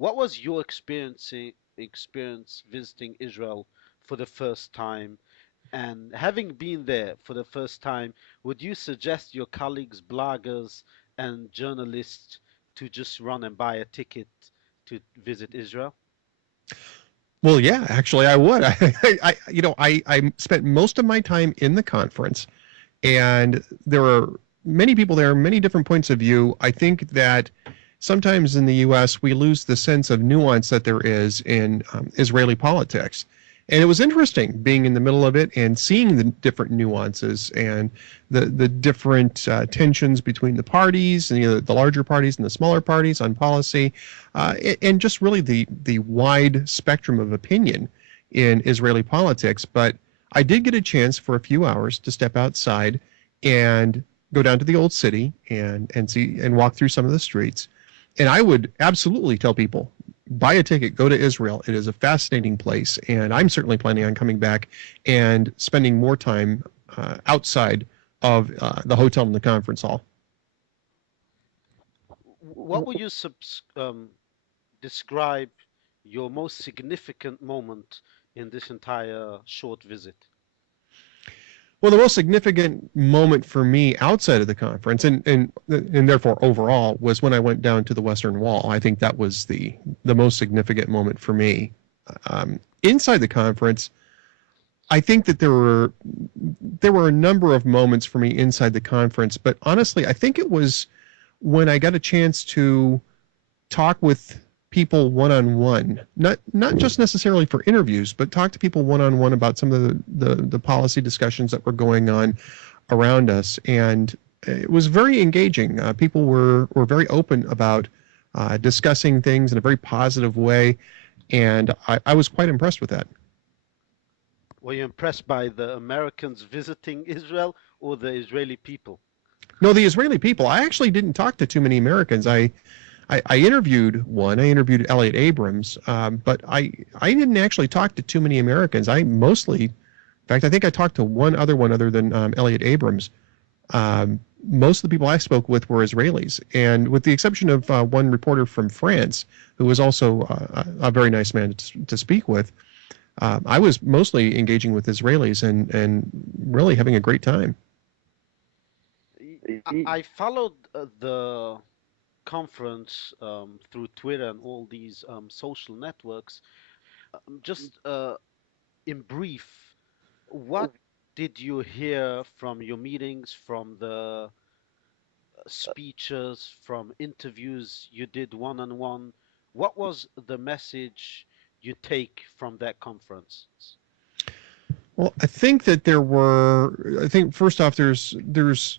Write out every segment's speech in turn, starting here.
What was your experience visiting Israel for the first time? And having been there for the first time, would you suggest your colleagues, bloggers, and journalists to just run and buy a ticket to visit Israel? Well, yeah, actually, I would. I spent most of my time in the conference, and there are many people there, many different points of view. I think that sometimes in the U.S. we lose the sense of nuance that there is in Israeli politics. And it was interesting being in the middle of it and seeing the different nuances and the different tensions between the parties, and the larger parties and the smaller parties on policy, and just really the wide spectrum of opinion in Israeli politics. But I did get a chance for a few hours to step outside and go down to the old city and see and walk through some of the streets. And I would absolutely tell people, buy a ticket, go to Israel. It is a fascinating place, and I'm certainly planning on coming back and spending more time outside of the hotel and the conference hall. What would you describe your most significant moment in this entire short visit? Well, the most significant moment for me outside of the conference, and therefore overall, was when I went down to the Western Wall. I think that was the most significant moment for me. Inside the conference, I think that there were a number of moments for me inside the conference, but honestly, I think it was when I got a chance to talk with people one-on-one, not just necessarily for interviews, but talk to people one-on-one about some of the policy discussions that were going on around us. And it was very engaging. People were very open about discussing things in a very positive way, and I was quite impressed with that. Were you impressed by the Americans visiting Israel or the Israeli people? No, the Israeli people. I actually didn't talk to too many Americans. I interviewed one. I interviewed Elliot Abrams, but I didn't actually talk to too many Americans. In fact, I think I talked to one other than Elliot Abrams. Most of the people I spoke with were Israelis, and with the exception of one reporter from France, who was also a very nice man to speak with, I was mostly engaging with Israelis and really having a great time. I followed the conference through Twitter and all these social networks. Just in brief, what did you hear from your meetings, from the speeches, from interviews you did one on one? What was the message you take from that conference? Well, I think first off, there's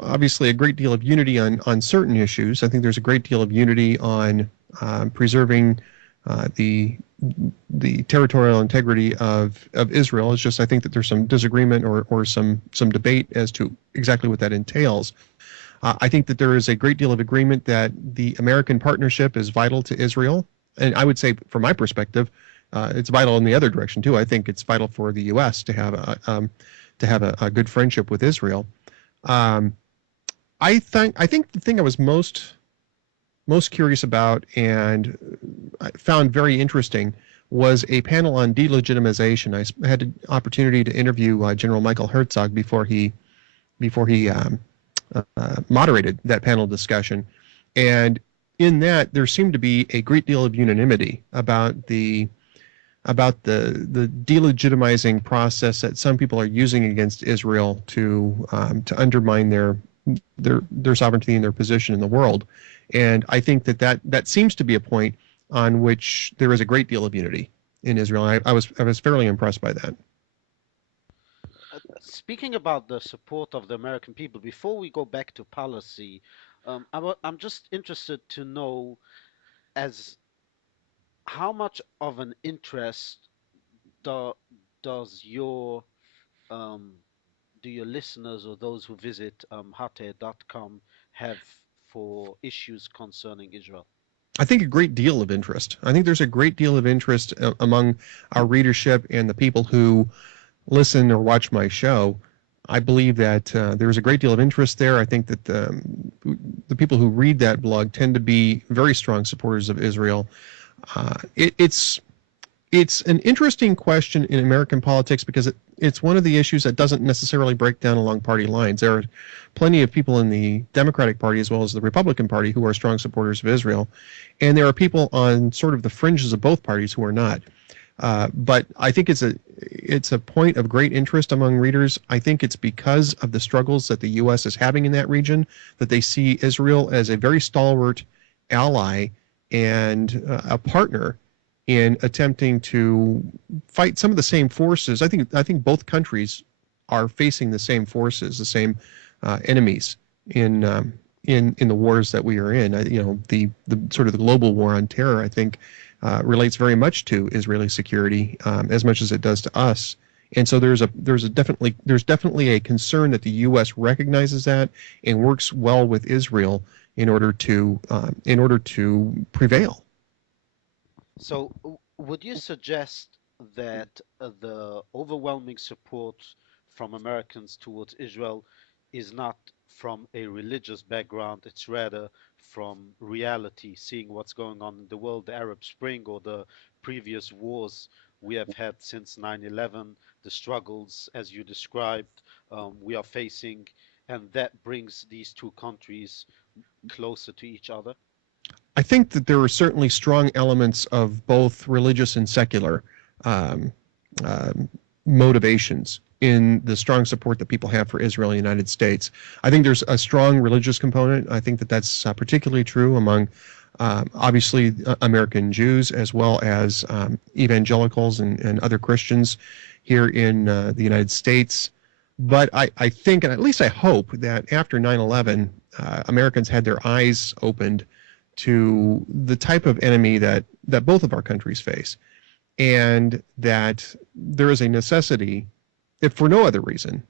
obviously a great deal of unity on certain issues. I think there's a great deal of unity on preserving the territorial integrity of Israel. It's just I think that there's some disagreement or some debate as to exactly what that entails. I think that there is a great deal of agreement that the American partnership is vital to Israel, and I would say, from my perspective, it's vital in the other direction too. I think it's vital for the U.S. to have a good friendship with Israel. I think the thing I was most curious about and I found very interesting was a panel on delegitimization. I had the opportunity to interview General Michael Herzog before he moderated that panel discussion, and in that there seemed to be a great deal of unanimity about the delegitimizing process that some people are using against Israel to undermine their sovereignty and their position in the world. And I think that seems to be a point on which there is a great deal of unity in Israel. I was fairly impressed by that. Speaking about the support of the American people, before we go back to policy, I'm just interested to know as how much of an interest do, does um, your listeners or those who visit hate.com have for issues concerning Israel? I think a great deal of interest. I think there's a great deal of interest among our readership and the people who listen or watch my show. I believe that there's a great deal of interest there. I think that the people who read that blog tend to be very strong supporters of Israel. It's an interesting question in American politics because it's one of the issues that doesn't necessarily break down along party lines. There are plenty of people in the Democratic Party as well as the Republican Party who are strong supporters of Israel, and there are people on sort of the fringes of both parties who are not. But I think it's a point of great interest among readers. I think it's because of the struggles that the U.S. is having in that region that they see Israel as a very stalwart ally and a partner in attempting to fight some of the same forces. I think both countries are facing the same forces, the same enemies in the wars that we are in. The sort of the global war on terror, I think, relates very much to Israeli security as much as it does to us. And so there's definitely a concern that the U.S. recognizes that and works well with Israel in order to prevail. So, would you suggest that the overwhelming support from Americans towards Israel is not from a religious background, it's rather from reality, seeing what's going on in the world, the Arab Spring or the previous wars we have had since 9/11, the struggles, as you described, we are facing, and that brings these two countries closer to each other? I think that there are certainly strong elements of both religious and secular um, um, motivations in the strong support that people have for Israel and the United States. I think there's a strong religious component. I think that that's particularly true among obviously American Jews as well as evangelicals and other Christians here in the United States. But I think, and at least I hope, that after 9/11, Americans had their eyes opened to the type of enemy that both of our countries face, and that there is a necessity, if for no other reason,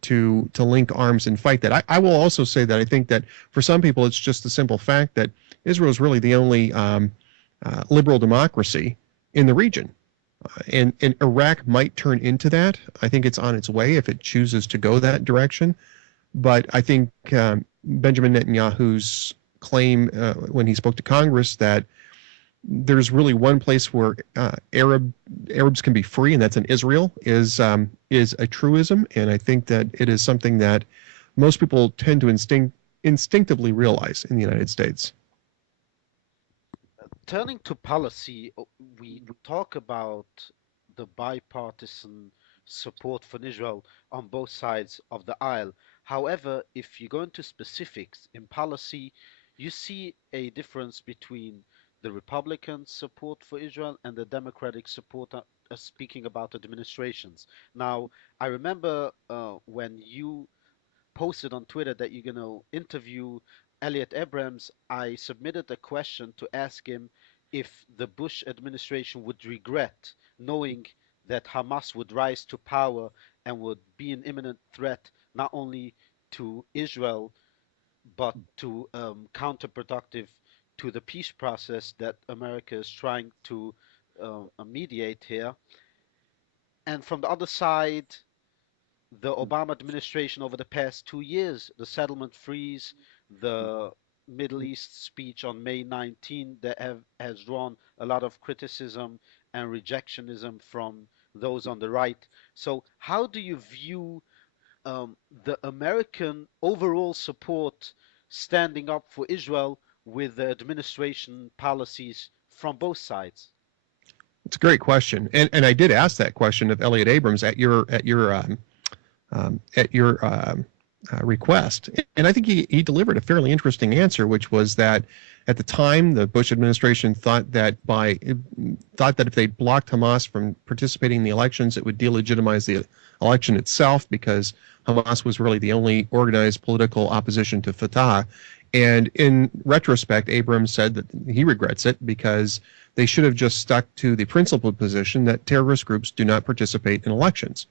to link arms and fight that. I will also say that I think that for some people it's just the simple fact that Israel is really the only liberal democracy in the region. And Iraq might turn into that. I think it's on its way if it chooses to go that direction. But I think Benjamin Netanyahu's claim when he spoke to Congress that there's really one place where Arabs can be free, and that's in Israel, is a truism, and I think that it is something that most people tend to instinctively realize in the United States. Turning to policy, we talk about the bipartisan support for Israel on both sides of the aisle. However, if you go into specifics in policy, you see a difference between the Republican support for Israel and the Democratic support, speaking about administrations. Now, I remember when you posted on Twitter that you're going to interview Elliot Abrams, I submitted a question to ask him if the Bush administration would regret knowing that Hamas would rise to power and would be an imminent threat not only to Israel but to counterproductive to the peace process that America is trying to mediate here. And from the other side, the Obama administration over the past 2 years, the settlement freeze, the Middle East speech on May 19 that has drawn a lot of criticism and rejectionism from those on the right. So, how do you view the American overall support standing up for Israel with the administration policies from both sides? It's a great question, and I did ask that question of Elliot Abrams at your request, and I think he delivered a fairly interesting answer, which was that at the time the Bush administration thought that if they blocked Hamas from participating in the elections, it would delegitimize the election itself because Hamas was really the only organized political opposition to Fatah. And in retrospect, Abrams said that he regrets it because they should have just stuck to the principled position that terrorist groups do not participate in elections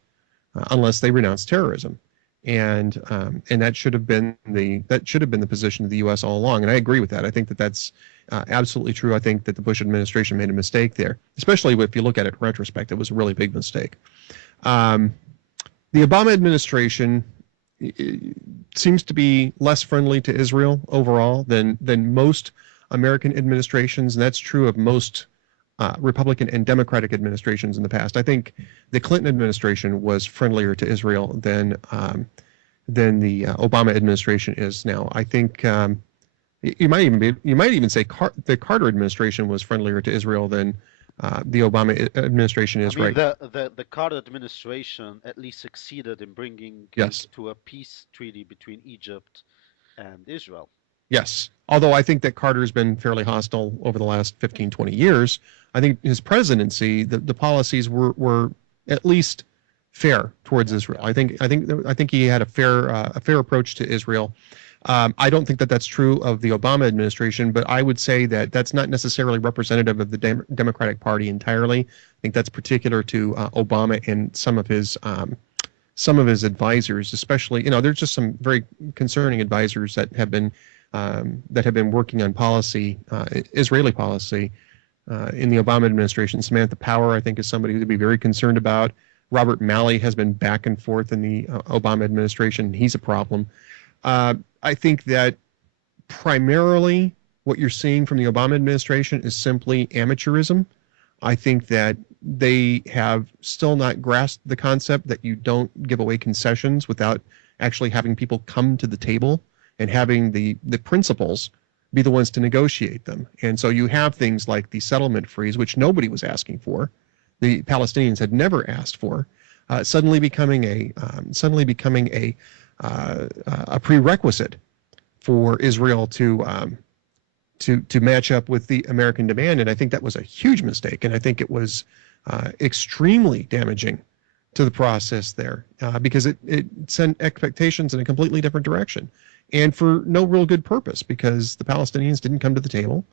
unless they renounce terrorism, and that should have been the position of the U.S. all along. And I agree with that. I think that that's absolutely true. I think that the Bush administration made a mistake there, especially if you look at it in retrospect. It was a really big mistake. The Obama administration seems to be less friendly to Israel overall than most American administrations, and that's true of most Republican and Democratic administrations in the past. I think the Clinton administration was friendlier to Israel than the Obama administration is now. I think you might even say the Carter administration was friendlier to Israel than the Obama administration I is mean, right. the Carter administration at least succeeded in bringing Yes, to a peace treaty between Egypt and Israel. yes. Although I think that Carter's been fairly hostile over the last 15, 20 years, I think his presidency, the policies were at least fair towards Yeah, Israel. yeah. I think he had a fair approach to Israel. I don't think that that's true of the Obama administration, but I would say that that's not necessarily representative of the Democratic Party entirely. I think that's particular to Obama and some of his advisors, especially, there's just some very concerning advisors that have been working on policy, Israeli policy, in the Obama administration. Samantha Power, I think, is somebody to be very concerned about. Robert Malley has been back and forth in the Obama administration. He's a problem. I think that primarily what you're seeing from the Obama administration is simply amateurism. I think that they have still not grasped the concept that you don't give away concessions without actually having people come to the table and having the principals be the ones to negotiate them. And so you have things like the settlement freeze, which nobody was asking for, the Palestinians had never asked for, suddenly becoming a prerequisite for Israel to match up with the American demand. And I think that was a huge mistake. And I think it was extremely damaging to the process there because it sent expectations in a completely different direction and for no real good purpose because the Palestinians didn't come to the table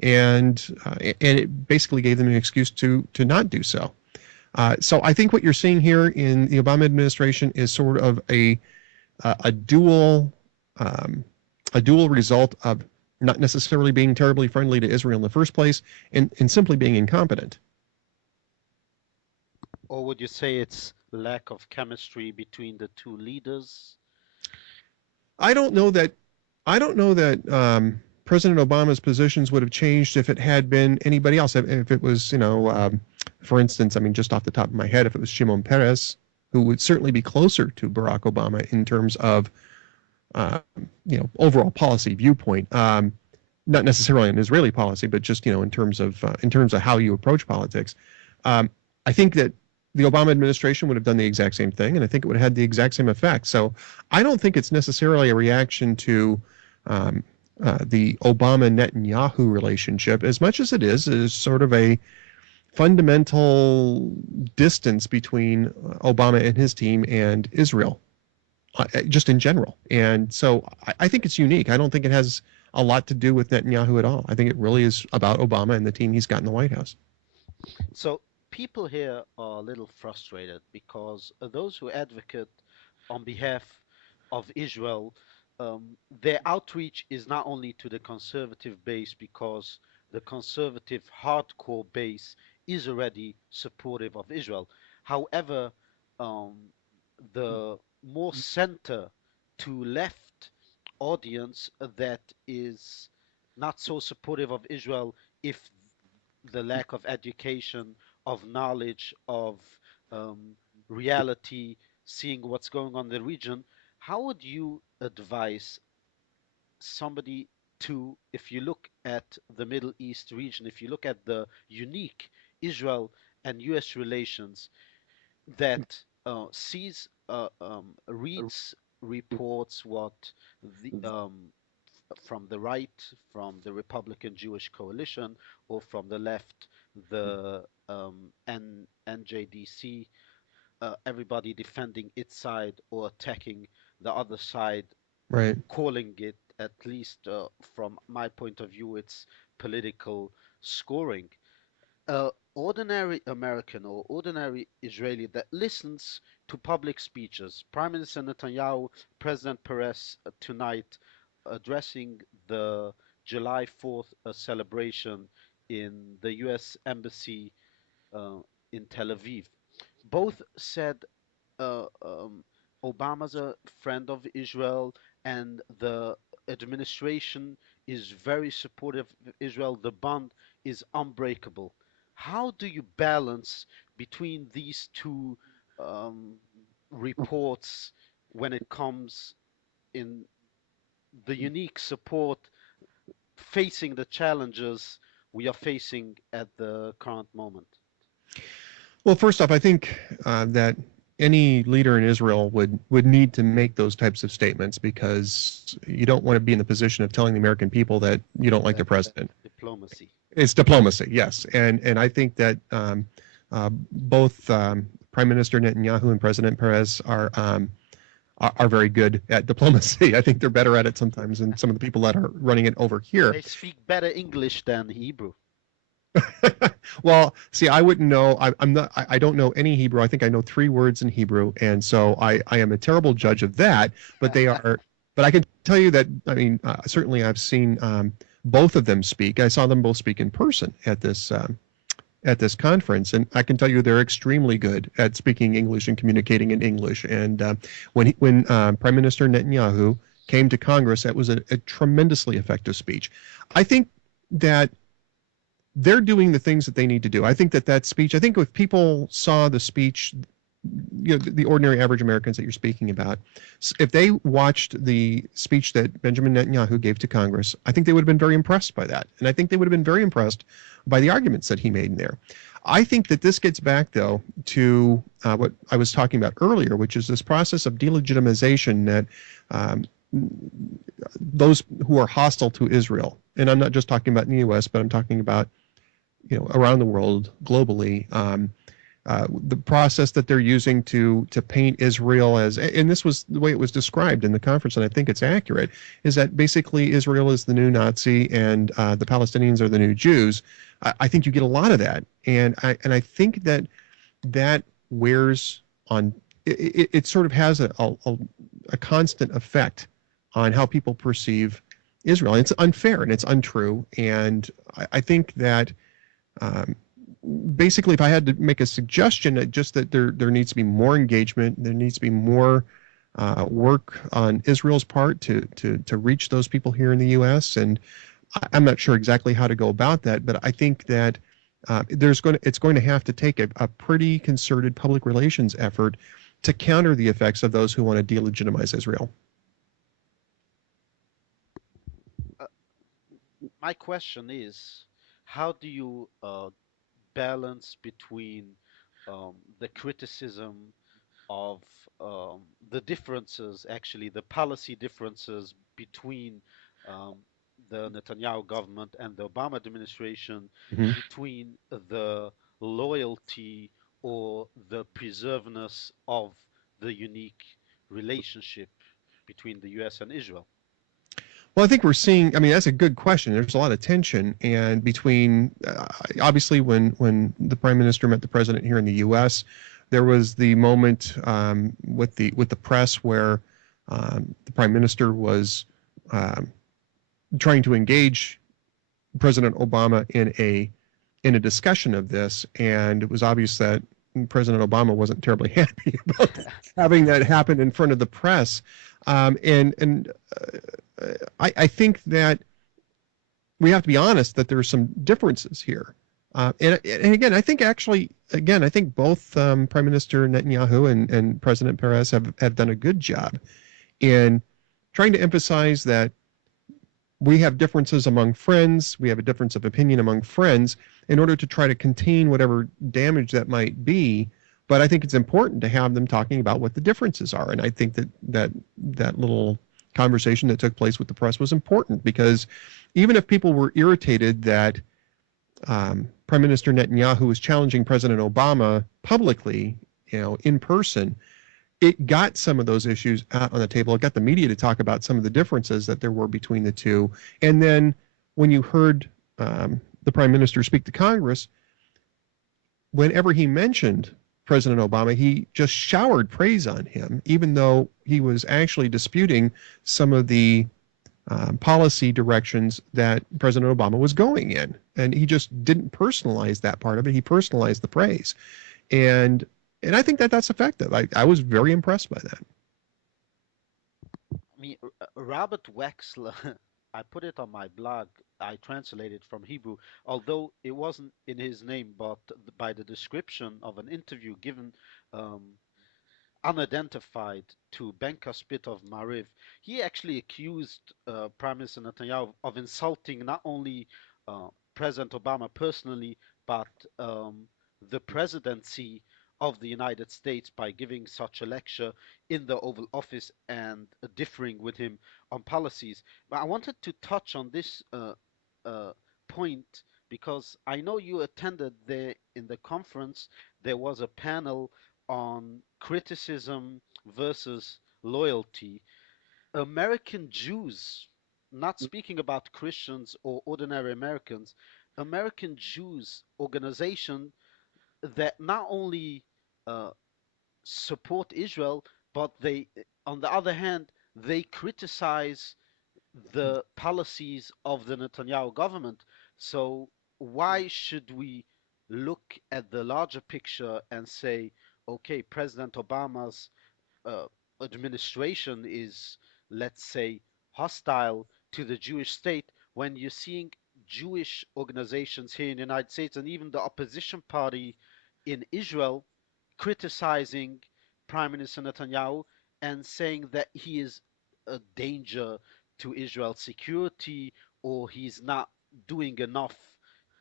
and it basically gave them an excuse to not do so. So I think what you're seeing here in the Obama administration is sort of a dual a dual result of not necessarily being terribly friendly to Israel in the first place and simply being incompetent. Or would you say it's lack of chemistry between the two leaders? I don't know that President Obama's positions would have changed if it had been anybody else. If it was, for instance, I mean, just off the top of my head, if it was Shimon Peres, who would certainly be closer to Barack Obama in terms of, overall policy viewpoint, not necessarily an Israeli policy, but just in terms of how you approach politics. I think that the Obama administration would have done the exact same thing, and I think it would have had the exact same effect. So I don't think it's necessarily a reaction to the Obama-Netanyahu relationship as much as it is sort of a fundamental distance between Obama and his team and Israel, just in general. And so I think it's unique. I don't think it has a lot to do with Netanyahu at all. I think it really is about Obama and the team he's got in the White House. So people here are a little frustrated because those who advocate on behalf of Israel, their outreach is not only to the conservative base because the conservative hardcore base is already supportive of Israel. However, um, the more center to left audience that is not so supportive of Israel, if the lack of education, of knowledge, of um, reality, seeing what's going on in the region, how would you advise somebody to, if you look at the Middle East region, if you look at the unique Israel and US relations, that reads reports what the from the right, from the Republican Jewish Coalition, or from the left, the NJDC, everybody defending its side or attacking the other side, Right. calling it, at least from my point of view, it's political scoring. Ordinary American or ordinary Israeli that listens to public speeches, Prime Minister Netanyahu, President Perez tonight addressing the July 4th celebration in the US Embassy uh, in Tel Aviv. Both said uh, um, Obama's a friend of Israel and the administration is very supportive of Israel. The bond is unbreakable. How do you balance between these two um, reports when it comes in the unique support facing the challenges we are facing at the current moment? Well, first off, I think that any leader in Israel would need to make those types of statements because you don't want to be in the position of telling the American people that you don't like the Exactly. president. Diplomacy. It's diplomacy, yes, and I think that both Prime Minister Netanyahu and President Perez are very good at diplomacy. I think they're better at it sometimes than some of the people that are running it over here. They speak better English than Hebrew. Well, see, I wouldn't know. I'm not. I don't know any Hebrew. I think I know 3 words in Hebrew, and so I am a terrible judge of that. But they are. But I can tell you that. I mean, certainly I've seen both of them speak. I saw them both speak in person at this conference, and I can tell you they're extremely good at speaking English and communicating in English. And when Prime Minister Netanyahu came to Congress, that was a tremendously effective speech. I think that they're doing the things that they need to do. I think that speech, I think if people saw the speech, the ordinary average Americans that you're speaking about, if they watched the speech that Benjamin Netanyahu gave to Congress, I think they would have been very impressed by that. And I think they would have been very impressed by the arguments that he made in there. I think that this gets back, though, to what I was talking about earlier, which is this process of delegitimization that those who are hostile to Israel, and I'm not just talking about in the U.S., but I'm talking about around the world globally, the process that they're using to paint Israel as, and this was the way it was described in the conference, and I think it's accurate, is that basically Israel is the new Nazi and the Palestinians are the new Jews. I think you get a lot of that, and I think that wears on. It sort of has a constant effect on how people perceive Israel. And it's unfair and it's untrue, and I think that. Basically, if I had to make a suggestion, just that there needs to be more engagement, there needs to be more work on Israel's part to reach those people here in the U.S. And I'm not sure exactly how to go about that, but I think that it's going to have to take a pretty concerted public relations effort to counter the effects of those who want to delegitimize Israel. Uh, my question is, how do you balance between the criticism of the differences, actually, the policy differences between um, the Netanyahu government and the Obama administration, Mm-hmm. between the loyalty or the preservedness of the unique relationship between the US and Israel? Well, I think we're seeing. I mean, that's a good question. There's a lot of tension, and between obviously when the prime minister met the president here in the U.S., there was the moment with the press where the prime minister was trying to engage President Obama in a discussion of this, and it was obvious that President Obama wasn't terribly happy about having that happen in front of the press. I think that we have to be honest that there are some differences here. And again, I think both Prime Minister Netanyahu and President Perez have done a good job in trying to emphasize that we have differences among friends, we have a difference of opinion among friends in order to try to contain whatever damage that might be. But I think it's important to have them talking about what the differences are. And I think that little conversation that took place with the press was important, because even if people were irritated that Prime Minister Netanyahu was challenging President Obama publicly, in person, it got some of those issues out on the table. It got the media to talk about some of the differences that there were between the two. And then when you heard the Prime Minister speak to Congress, whenever he mentioned President Obama, he just showered praise on him, even though he was actually disputing some of the policy directions that President Obama was going in. And he just didn't personalize that part of it. He personalized the praise. And I think that's effective. I was very impressed by that. I mean, Robert Wexler I put it on my blog. I translated from Hebrew, although it wasn't in his name, but by the description of an interview given um, unidentified to Banker Spit of Mariv. He actually accused Prime Minister Netanyahu of insulting not only uh, President Obama personally, but the presidency of the United States by giving such a lecture in the Oval Office and differing with him on policies. But I wanted to touch on this uh, point because I know you attended there in the conference. There was a panel on criticism versus loyalty. American Jews, not speaking about Christians or ordinary Americans, American Jews organization that not only uh, support Israel, but they, on the other hand, they criticize the policies of the Netanyahu government. So why should we look at the larger picture and say, okay, President Obama's uh, administration is, let's say, hostile to the Jewish state when you're seeing Jewish organizations here in the United States and even the opposition party in Israel criticizing Prime Minister Netanyahu and saying that he is a danger to Israel's security or he's not doing enough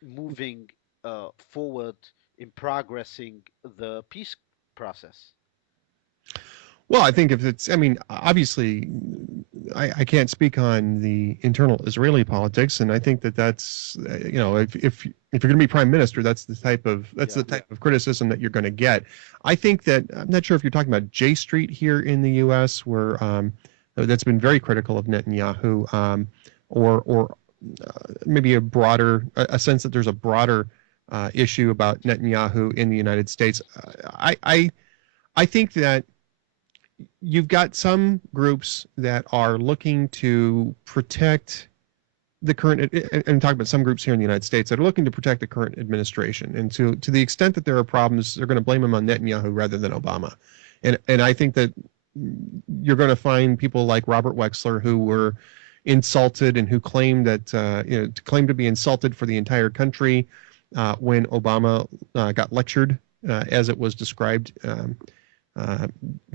moving forward in progressing the peace process. Well, I think if it's, I mean, obviously, I can't speak on the internal Israeli politics, and I think that that's, if you're going to be prime minister, that's the Yeah. type of criticism that you're going to get. I think that I'm not sure if you're talking about J Street here in the U.S., where that's been very critical of Netanyahu, or maybe a sense that there's a broader issue about Netanyahu in the United States. I think that you've got some groups that are looking to protect the current, and talk about some groups here in the United States that are looking to protect the current administration, and to the extent that there are problems, they're going to blame them on Netanyahu rather than Obama, and I think that you're going to find people like Robert Wexler who were insulted and who claimed that claimed to be insulted for the entire country when Obama got lectured, as it was described. Uh,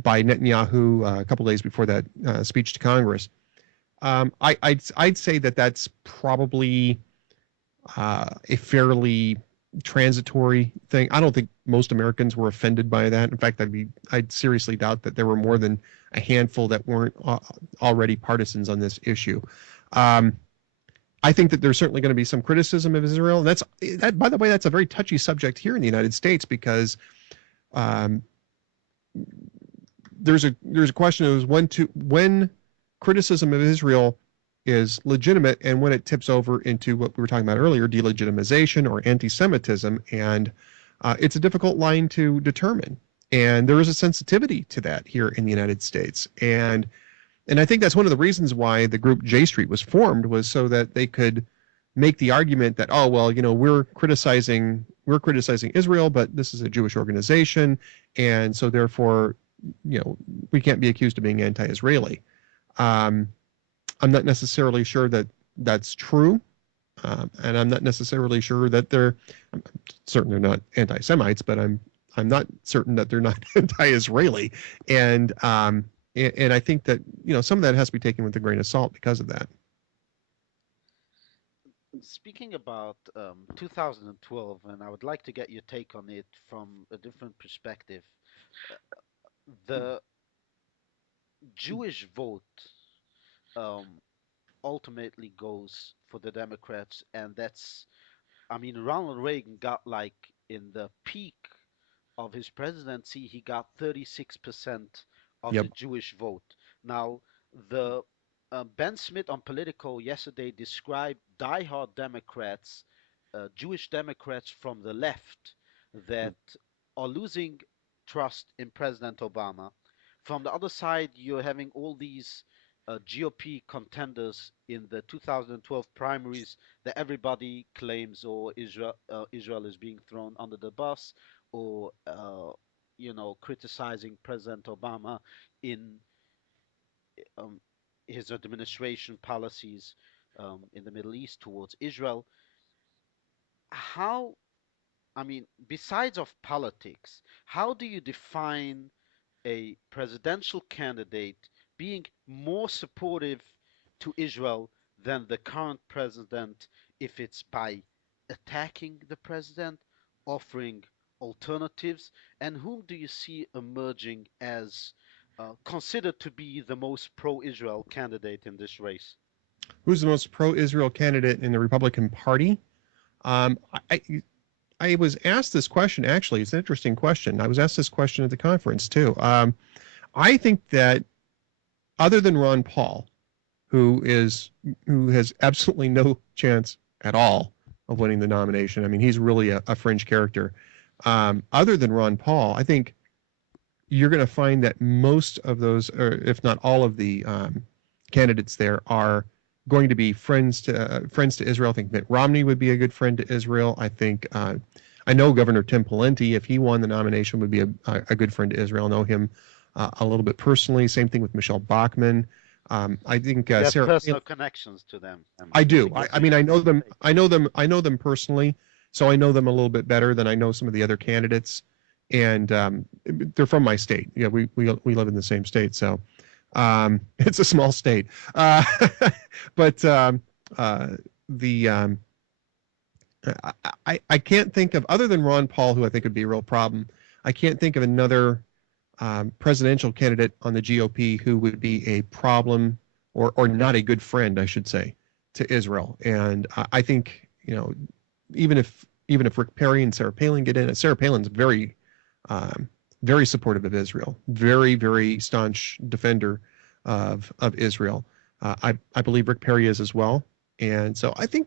by Netanyahu a couple days before that speech to Congress. I'd say that that's probably a fairly transitory thing. I don't think most Americans were offended by that. In fact, I'd seriously doubt that there were more than a handful that weren't already partisans on this issue. Um, I think that there's certainly going to be some criticism of Israel. That, by the way, that's a very touchy subject here in the United States because um, there's a question of when criticism of Israel is legitimate and when it tips over into what we were talking about earlier, delegitimization or anti-Semitism, and it's a difficult line to determine. And there is a sensitivity to that here in the United States, and I think that's one of the reasons why the group J Street was formed, was so that they could make the argument that, oh well, we're criticizing Israel, but this is a Jewish organization, and so therefore, we can't be accused of being anti-Israeli. Um, I'm not necessarily sure that that's true, and I'm not necessarily sure that I'm certain they're not anti-Semites, but I'm not certain that they're not anti-Israeli, and I think that some of that has to be taken with a grain of salt because of that. Speaking about 2012, and I would like to get your take on it from a different perspective. uh, The Jewish vote um, ultimately goes for the Democrats, and I mean, Ronald Reagan got like in the peak of his presidency, he got 36% of Yep. the Jewish vote. Now, the Ben Smith on Politico yesterday described diehard Democrats, Jewish Democrats from the left, that are losing trust in President Obama. From the other side, you're having all these GOP contenders in the 2012 primaries that everybody claims, or Israel is being thrown under the bus, or criticizing President Obama in um, his administration policies. in the Middle East towards Israel. How, I mean, besides of politics, how do you define a presidential candidate being more supportive to Israel than the current president if it's by attacking the president, offering alternatives, and whom do you see emerging as considered to be the most pro-Israel candidate in this race? Who's the most pro-Israel candidate in the Republican Party? Um, I, I was asked this question. Actually, it's an interesting question. I was asked this question at the conference too. I think that other than Ron Paul, who is who has absolutely no chance at all of winning the nomination. I mean, he's really a fringe character. Other than Ron Paul, I think you're going to find that most of those, or if not all of the candidates there, are going to be friends to Israel. I think Mitt Romney would be a good friend to Israel. I know Governor Tim Pawlenty, if he won the nomination, would be a good friend to Israel. I know him a little bit personally. Same thing with Michelle Bachmann. I think You have Sarah. personal connections to them, I'm I do. assuming. I mean, I know them. I know them. I know them personally, so I know them a little bit better than I know some of the other candidates. And they're from my state. Yeah, we live in the same state, so it's a small state. But the I can't think of, other than Ron Paul, who I think would be a real problem. I can't think of another presidential candidate on the GOP who would be a problem, or not a good friend, I should say, to Israel. And I think, even if Rick Perry and Sarah Palin get in, Sarah Palin's very supportive of Israel, very very staunch defender of Israel. I believe Rick Perry is as well. And so I think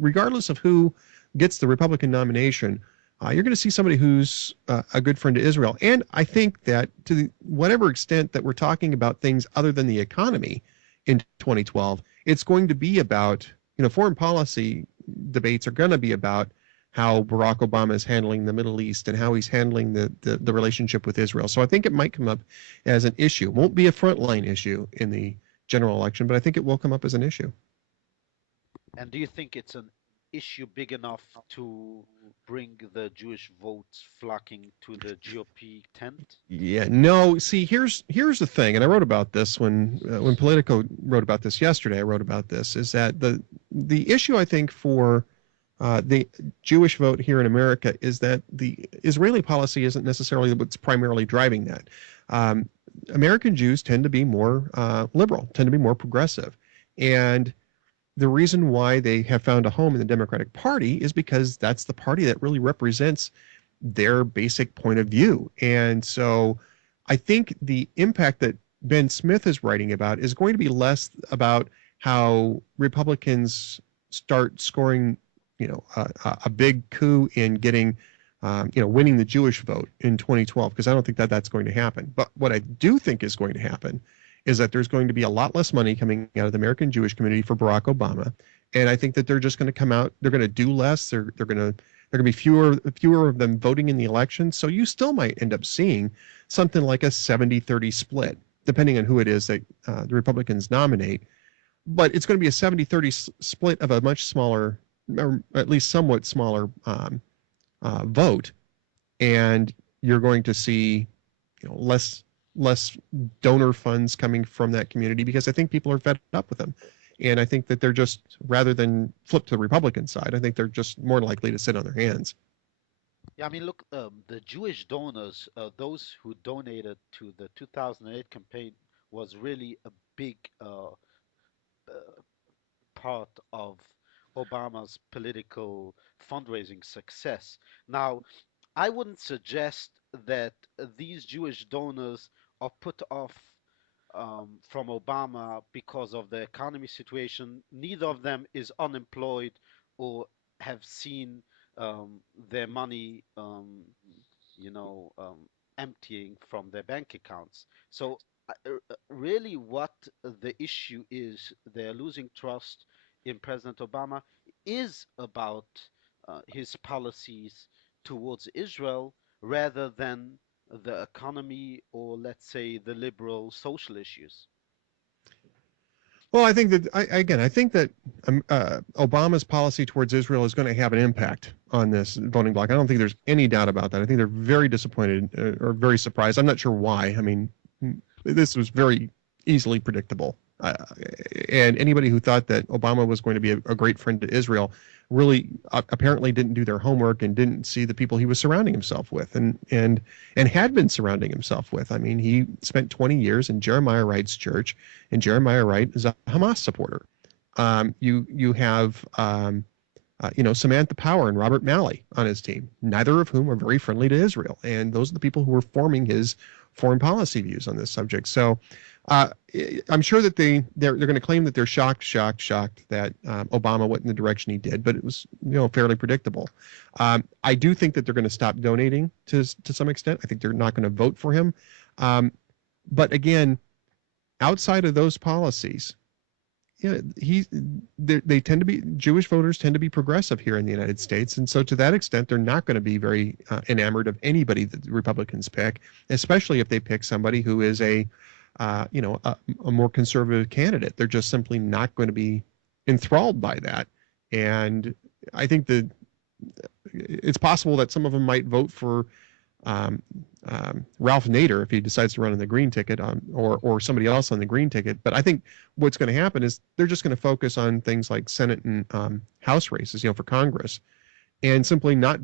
regardless of who gets the Republican nomination, you're going to see somebody who's a good friend to Israel. And I think that whatever extent that we're talking about things other than the economy in 2012, it's going to be about, foreign policy debates are going to be about how Barack Obama is handling the Middle East and how he's handling the relationship with Israel. So I think it might come up as an issue. It won't be a frontline issue in the general election, but I think it will come up as an issue. And do you think it's an issue big enough to bring the Jewish votes flocking to the GOP tent? Yeah, no. See, here's the thing, and I wrote about this when Politico wrote about this yesterday. I wrote about this is that the issue I think for the Jewish vote here in America is that the Israeli policy isn't necessarily what's primarily driving that. Um, American Jews tend to be more liberal, tend to be more progressive, and the reason why they have found a home in the Democratic Party is because that's the party that really represents their basic point of view. And so I think the impact that Ben Smith is writing about is going to be less about how Republicans start scoring, a big coup in getting, winning the Jewish vote in 2012, because I don't think that that's going to happen. But what I do think is going to happen is that there's going to be a lot less money coming out of the American Jewish community for Barack Obama. And I think that they're just going to come out, they're going to do less, they're going to be fewer of them voting in the election. So you still might end up seeing something like a 70-30 split, depending on who it is that the Republicans nominate. But it's going to be a 70-30 split of a much smaller, or at least somewhat smaller vote. And you're going to see, less donor funds coming from that community, because I think people are fed up with them. And I think that they're just, rather than flip to the Republican side, I think they're just more likely to sit on their hands. Yeah, I mean, look, the Jewish donors, those who donated to the 2008 campaign, was really a big part of Obama's political fundraising success. Now, I wouldn't suggest that these Jewish donors are put off from Obama because of the economy situation. Neither of them is unemployed or have seen their money, you know, emptying from their bank accounts. So, really, what the issue is, they're losing trust in President Obama, is about his policies towards Israel rather than the economy or, let's say, the liberal social issues. Well, I think that I think that Obama's policy towards Israel is going to have an impact on this voting bloc. I don't think there's any doubt about that. I think they're very disappointed or very surprised. I'm not sure why. I mean, this was very easily predictable. And anybody who thought that Obama was going to be a great friend to Israel really apparently didn't do their homework and didn't see the people he was surrounding himself with and had been surrounding himself with. I mean, he spent 20 years in Jeremiah Wright's church, and Jeremiah Wright is a Hamas supporter. You have Samantha Power and Robert Malley on his team, neither of whom are very friendly to Israel, and those are the people who are forming his foreign policy views on this subject. So uh, I'm sure that they're going to claim that they're shocked that Obama went in the direction he did, but it was fairly predictable. I do think that they're going to stop donating to some extent. I think they're not going to vote for him. But again, outside of those policies, they tend to be Jewish voters tend to be progressive here in the United States, and so to that extent, they're not going to be very enamored of anybody that the Republicans pick, especially if they pick somebody who is a more conservative candidate. They're just simply not going to be enthralled by that, and I think that it's possible that some of them might vote for um, Ralph Nader if he decides to run on the green ticket, or somebody else on the green ticket. But I think what's going to happen is they're just going to focus on things like Senate and House races, for Congress, and simply not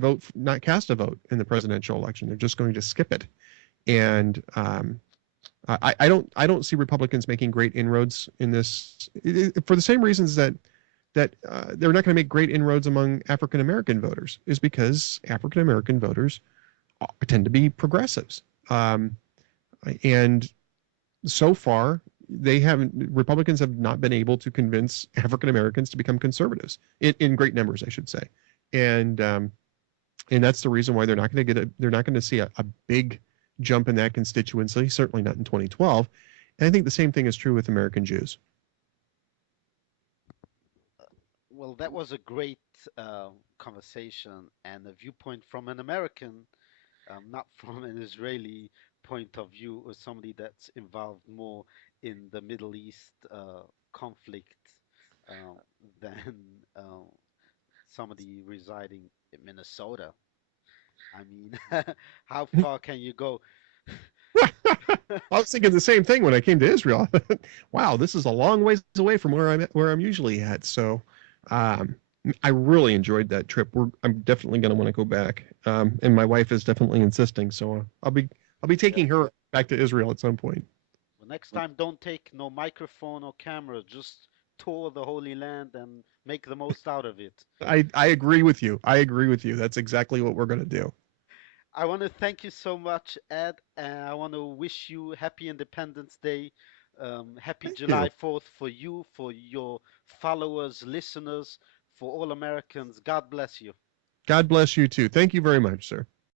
cast a vote in the presidential election. They're just going to skip it. And I don't see Republicans making great inroads in this for the same reasons that they're not going to make great inroads among African American voters, is because African American voters tend to be progressives. And so far, Republicans have not been able to convince African Americans to become conservatives in great numbers, I should say. And that's the reason why they're not going to see a big jump in that constituency, certainly not in 2012. And I think the same thing is true with American Jews. Well, that was a great conversation and a viewpoint from an American, not from an Israeli point of view, or somebody that's involved more in the Middle East conflict uh, than somebody residing in Minnesota. I mean, how far can you go? I was thinking the same thing when I came to Israel. Wow, this is a long ways away from where I'm usually at. So, um, I really enjoyed that trip. I'm definitely going to want to go back. And my wife is definitely insisting. So I'll be Yeah. taking her back to Israel at some point. Well, next time, don't take no microphone or camera. Just tour the Holy Land and make the most out of it. I agree with you. I agree with you. That's exactly what we're going to do. I want to thank you so much, Ed, and I want to wish you happy Independence Day, happy Thank July you. 4th for you, for your followers, listeners, for all Americans. God bless you. God bless you too. Thank you very much, sir.